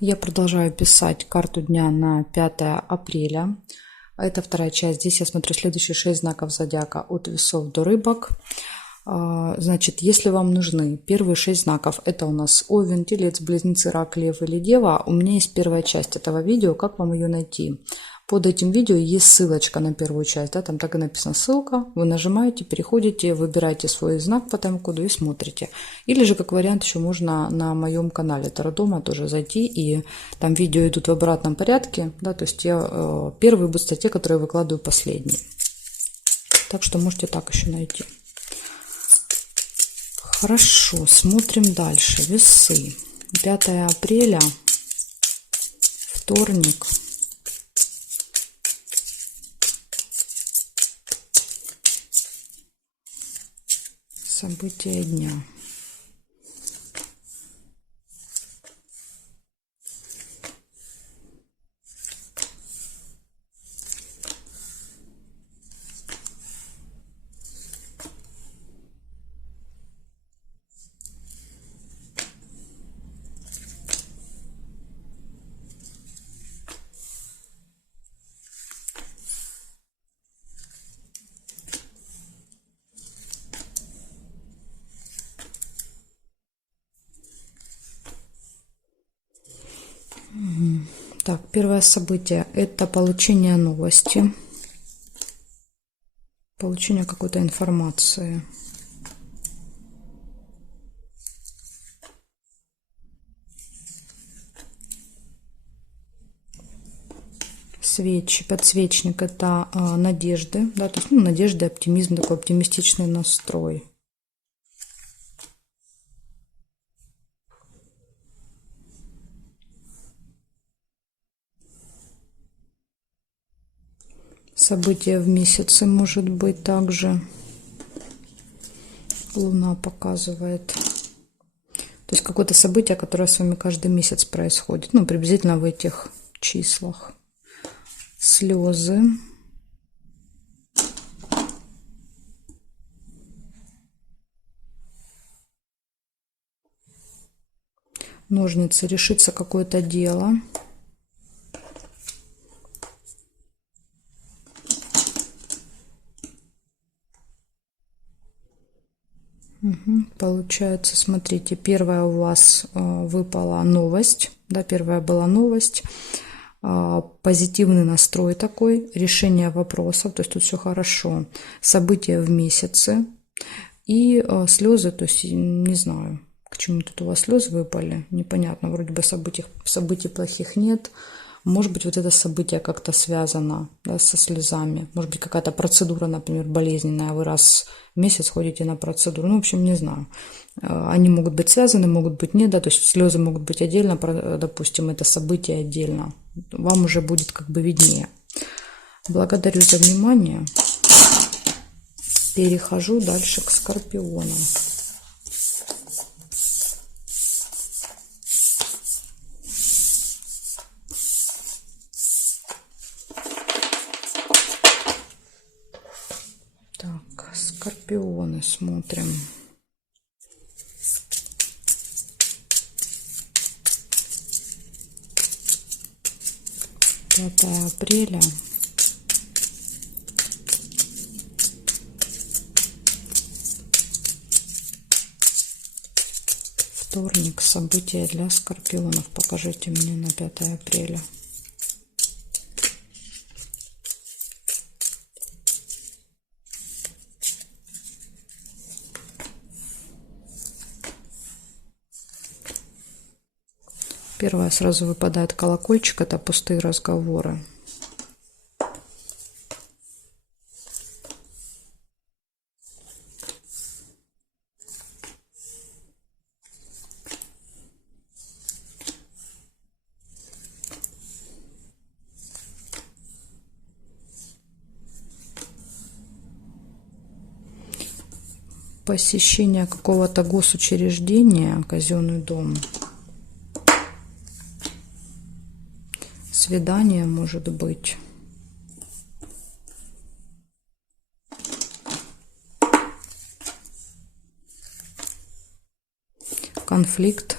Я продолжаю писать карту дня на 5 апреля. Это вторая часть. Здесь я смотрю следующие 6 знаков зодиака от весов до рыбок. Значит, если вам нужны первые 6 знаков, это у нас Овен, Телец, Близнецы, Рак, Лев или Дева, у меня есть первая часть этого видео, как вам ее найти. Под этим видео есть ссылочка на первую часть, да, там так и написано ссылка, вы нажимаете, переходите, выбираете свой знак по тайм-коду и смотрите. Или же, как вариант, еще можно на моем канале Таро-дома тоже зайти, и там видео идут в обратном порядке, да, то есть я первые будут статьи, которые я выкладываю последние. Так что можете так еще найти. Хорошо, смотрим дальше. Весы. 5 апреля, вторник. События дня. Так, первое событие – это получение новости, получение какой-то информации. Свечи, подсвечник – это надежды, да, то есть надежды, оптимизм, такой оптимистичный настрой. Событие в месяце может быть также. Луна показывает. То есть какое-то событие, которое с вами каждый месяц происходит. Ну, приблизительно в этих числах. Слезы. Ножницы. Решится какое-то дело. Получается, смотрите, первая у вас выпала новость, да, первая была новость, позитивный настрой такой, решение вопросов, то есть тут все хорошо, события в месяце и слезы, то есть не знаю, к чему тут у вас слезы выпали, непонятно, вроде бы событий плохих нет. Может быть, вот это событие как-то связано, да, со слезами. Может быть, какая-то процедура, например, болезненная. Вы раз в месяц ходите на процедуру. Ну, в общем, не знаю. Они могут быть связаны, могут быть нет. Да, то есть слезы могут быть отдельно, допустим, это событие отдельно. Вам уже будет как бы виднее. Благодарю за внимание. Перехожу дальше к Скорпионам. Скорпионы смотрим. Пятое апреля. Вторник. События для скорпионов. Покажите мне на 5 апреля. Первое сразу выпадает колокольчик, это пустые разговоры. Посещение какого-то госучреждения, казенный дом. Свидание может быть. Конфликт.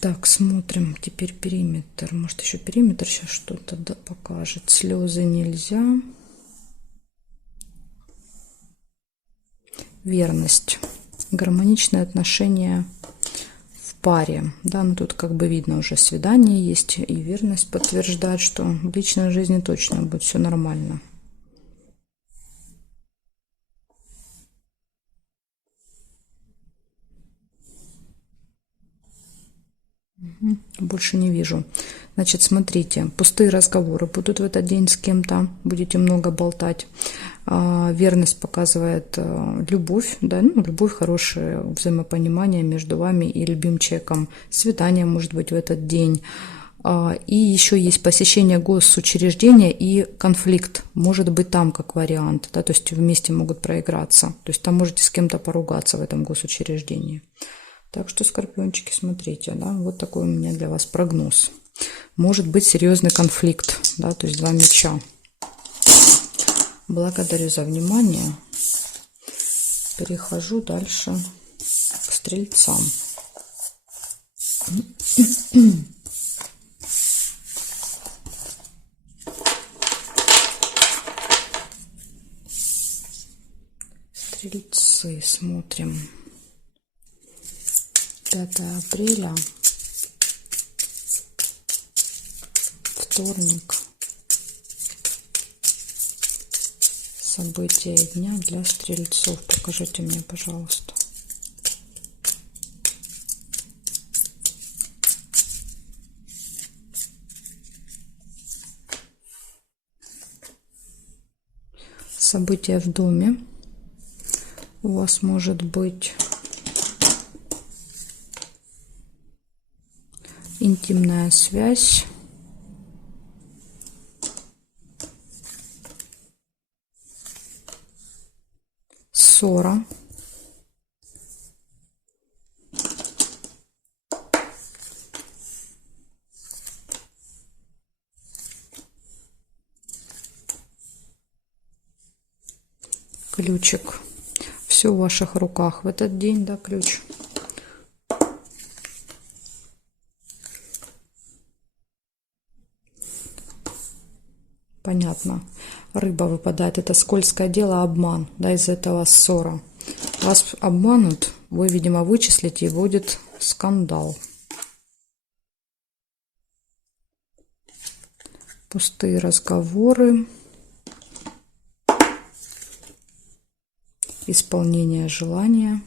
Так, смотрим теперь периметр. Может, еще периметр сейчас что-то покажет. Слезы нельзя. Верность. Гармоничные отношения в паре. Да, ну тут как бы видно уже свидание есть. И верность подтверждает, что в личной жизни точно будет все нормально. Больше не вижу. Значит, смотрите, пустые разговоры будут в этот день с кем-то, будете много болтать. Верность показывает любовь, да, ну, любовь, хорошее взаимопонимание между вами и любимым человеком. Свидание может быть в этот день. И еще есть посещение госучреждения и конфликт. Может быть там как вариант, да, то есть вместе могут проиграться. То есть там можете с кем-то поругаться в этом госучреждении. Так что, скорпиончики, смотрите, да, вот такой у меня для вас прогноз. Может быть серьезный конфликт, да, то есть 2 меча. Благодарю за внимание. Перехожу дальше к стрельцам. Стрельцы, смотрим. 5 апреля, вторник. События дня для стрельцов. Покажите мне, пожалуйста. События в доме. У вас может быть интимная связь. Ссора. Ключик. Все в ваших руках в этот день, да, ключ. Понятно. Рыба выпадает. Это скользкое дело, обман. Да, из-за этого ссора. Вас обманут, вы, видимо, вычислите, и будет скандал. Пустые разговоры. Исполнение желания.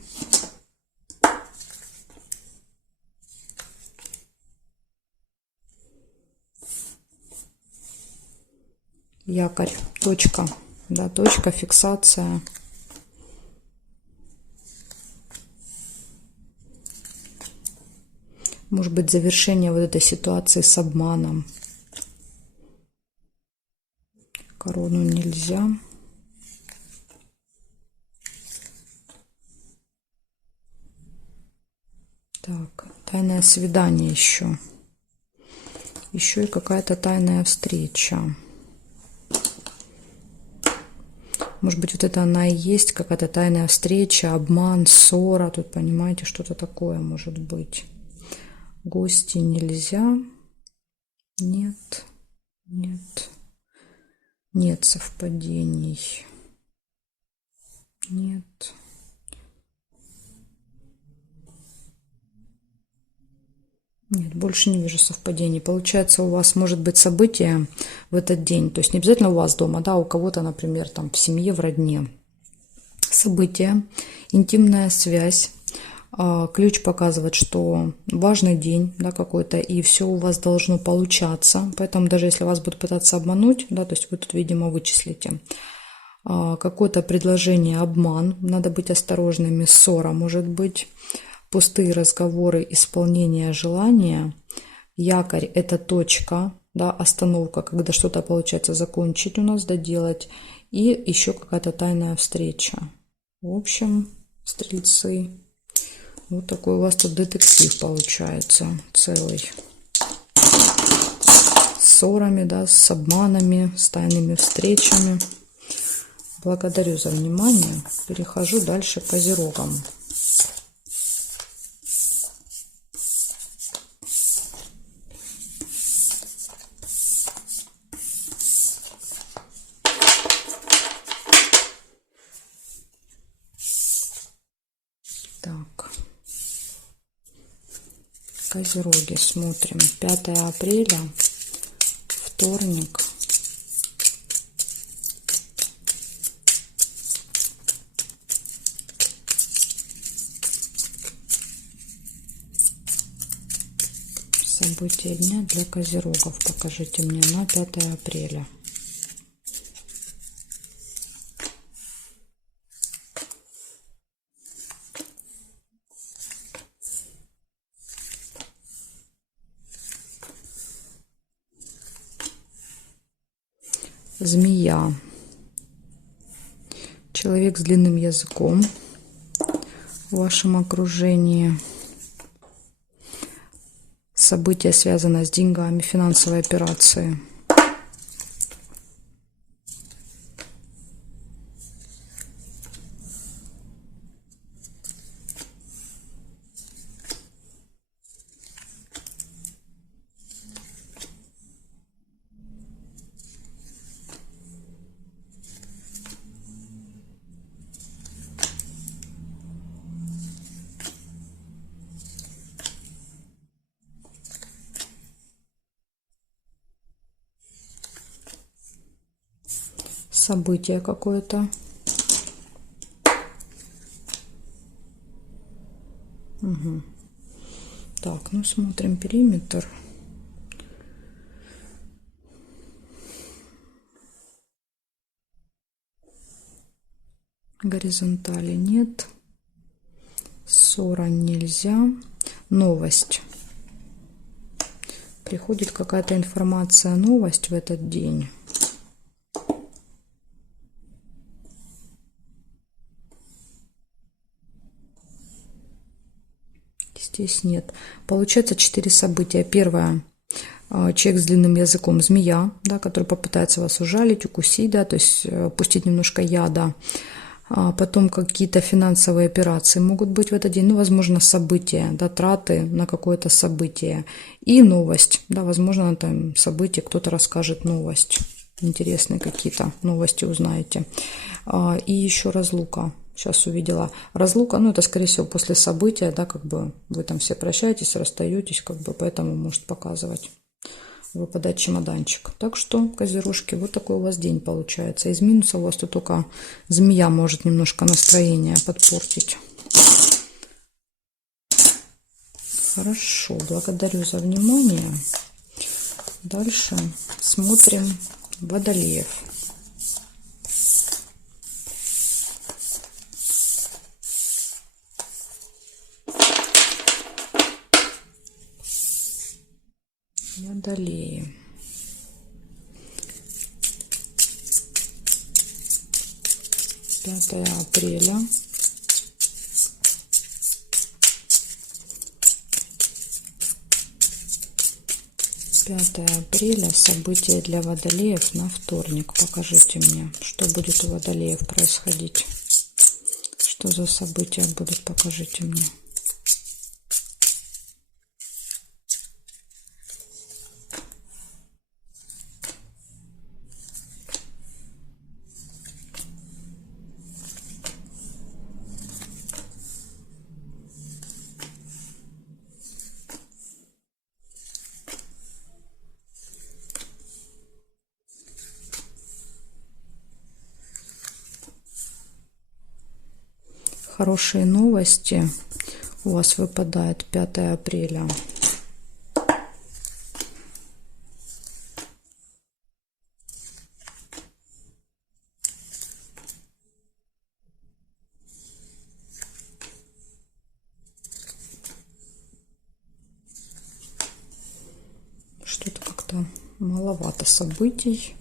Якорь, точка, да, точка, фиксация. Может быть, завершение вот этой ситуации с обманом. Корону нельзя. Так, тайное свидание еще. Еще и какая-то тайная встреча. Может быть, вот это она и есть, какая-то тайная встреча, обман, ссора. Тут, понимаете, что-то такое может быть. Гости нельзя. Нет, нет. Нет совпадений. Нет. Нет, больше не вижу совпадений. Получается, у вас может быть событие в этот день. То есть не обязательно у вас дома, да, у кого-то, например, там в семье, в родне. Событие, интимная связь. Ключ показывает, что важный день, да, какой-то, и все у вас должно получаться. Поэтому даже если вас будут пытаться обмануть, да, то есть вы тут, видимо, вычислите. Какое-то предложение, обман. Надо быть осторожными. Ссора может быть. Пустые разговоры, исполнение желания. Якорь – это точка, да, остановка, когда что-то получается закончить у нас, доделать. И еще какая-то тайная встреча. В общем, стрельцы, вот такой у вас тут детектив получается целый. С ссорами, да, с обманами, с тайными встречами. Благодарю за внимание. Перехожу дальше к козерогам. Козероги, смотрим. 5 апреля, вторник. События дня для козерогов покажите мне на 5 апреля. Змея. Человек с длинным языком в вашем окружении. События, связанные с деньгами, финансовые операции. Событие какое-то. Угу. Так, ну смотрим периметр. Горизонтали нет. Ссора нельзя. Новость. Приходит какая-то информация, новость в этот день. Здесь нет. Получается 4 события. Первое. Человек с длинным языком, змея, да, который попытается вас ужалить, укусить, да, то есть пустить немножко яда. Потом какие-то финансовые операции могут быть в этот день. Ну, возможно, события, да, траты на какое-то событие. И новость. Да, возможно, на этом событии кто-то расскажет новость. Интересные какие-то новости узнаете. И еще разлука. Сейчас увидела разлука, ну это скорее всего после события, да, как бы вы там все прощаетесь, расстаетесь, как бы, поэтому может показывать, выпадать чемоданчик. Так что, козерожки, вот такой у вас день получается. Из минуса у вас тут только змея может немножко настроение подпортить. Хорошо, благодарю за внимание. Дальше смотрим Водолеев. Водолеи. Пятое апреля. Пятое апреля. События для водолеев на вторник. Покажите мне, что будет у водолеев происходить. Что за события будут, покажите мне. Хорошие новости у вас выпадает 5 апреля. Что-то как-то маловато событий.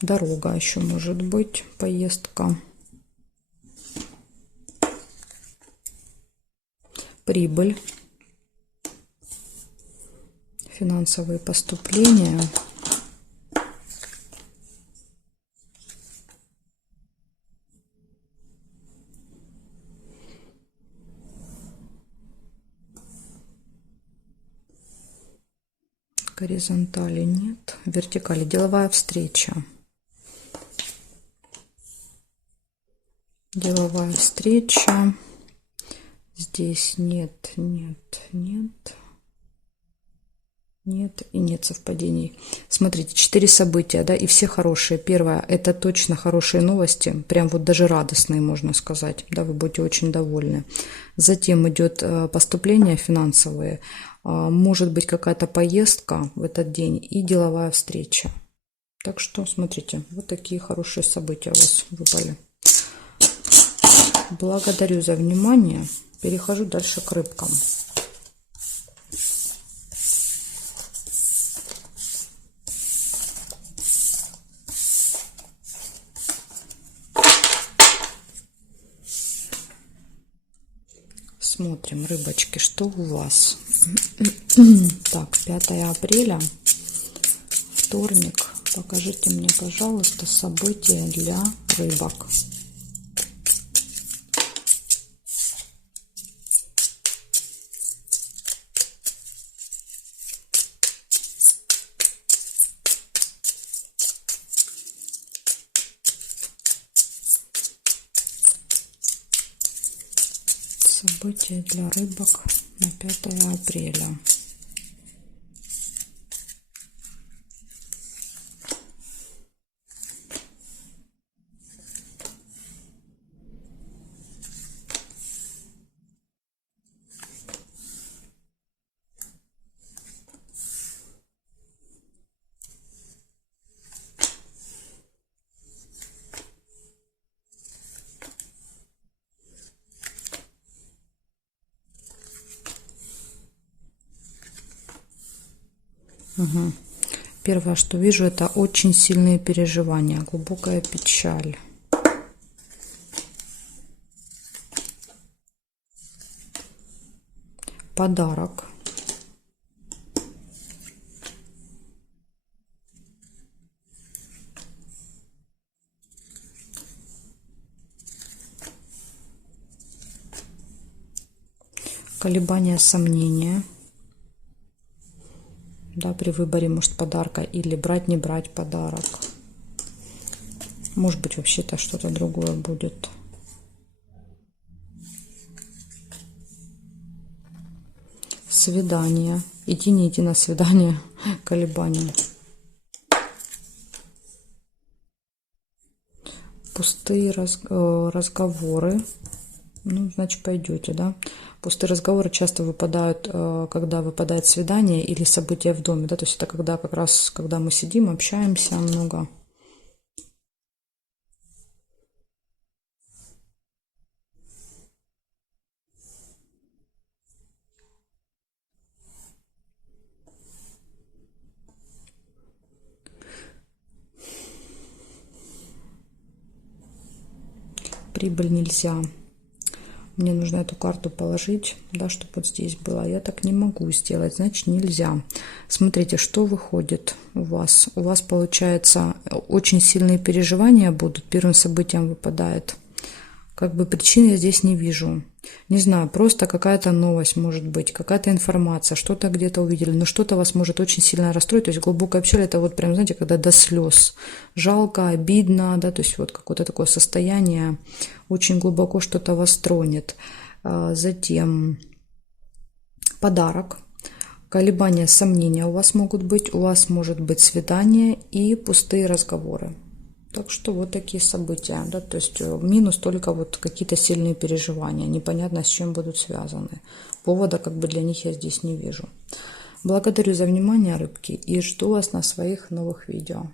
Дорога еще может быть, поездка. Прибыль, финансовые поступления, горизонтали нет, вертикали, деловая встреча. Деловая встреча, Здесь нет, нет, нет. Нет, и нет совпадений. Смотрите, 4 события, да, и все хорошие. Первое, это точно хорошие новости, прям вот даже радостные, можно сказать, да, вы будете очень довольны. Затем идет поступления финансовые, может быть какая-то поездка в этот день и деловая встреча. Так что, смотрите, вот такие хорошие события у вас выпали. Благодарю за внимание. Перехожу дальше к рыбкам. Смотрим, рыбочки, что у вас. Так, 5 апреля, вторник. Покажите мне, пожалуйста, события для рыбок. События для рыбок на 5 апреля. Угу. Первое, что вижу, это очень сильные переживания, глубокая печаль. Подарок. Колебания, сомнения. Да, при выборе, может, подарка или брать, не брать подарок. Может быть, вообще-то что-то другое будет. Свидание. Идти, не идти на свидание. Колебания. Пустые разговоры. Ну, значит, пойдете, да? Пустые разговоры часто выпадают, когда выпадает свидание или событие в доме, да? То есть это когда как раз, когда мы сидим, общаемся много. Прибыль нельзя. Мне нужно эту карту положить, да, чтобы вот здесь было. Я так не могу сделать, значит, нельзя. Смотрите, что выходит у вас. У вас, получается, очень сильные переживания будут. Первым событием выпадает. Как бы причин я здесь не вижу. Не знаю, просто какая-то новость может быть, какая-то информация, что-то где-то увидели, но что-то вас может очень сильно расстроить. То есть глубокая печаль, это вот прям, знаете, когда до слез. Жалко, обидно, да, то есть вот какое-то такое состояние, очень глубоко что-то вас тронет. Затем подарок, колебания, сомнения у вас могут быть, у вас может быть свидание и пустые разговоры. Так что вот такие события, да, то есть минус только вот какие-то сильные переживания, непонятно с чем будут связаны. Повода как бы для них я здесь не вижу. Благодарю за внимание, рыбки, и жду вас на своих новых видео.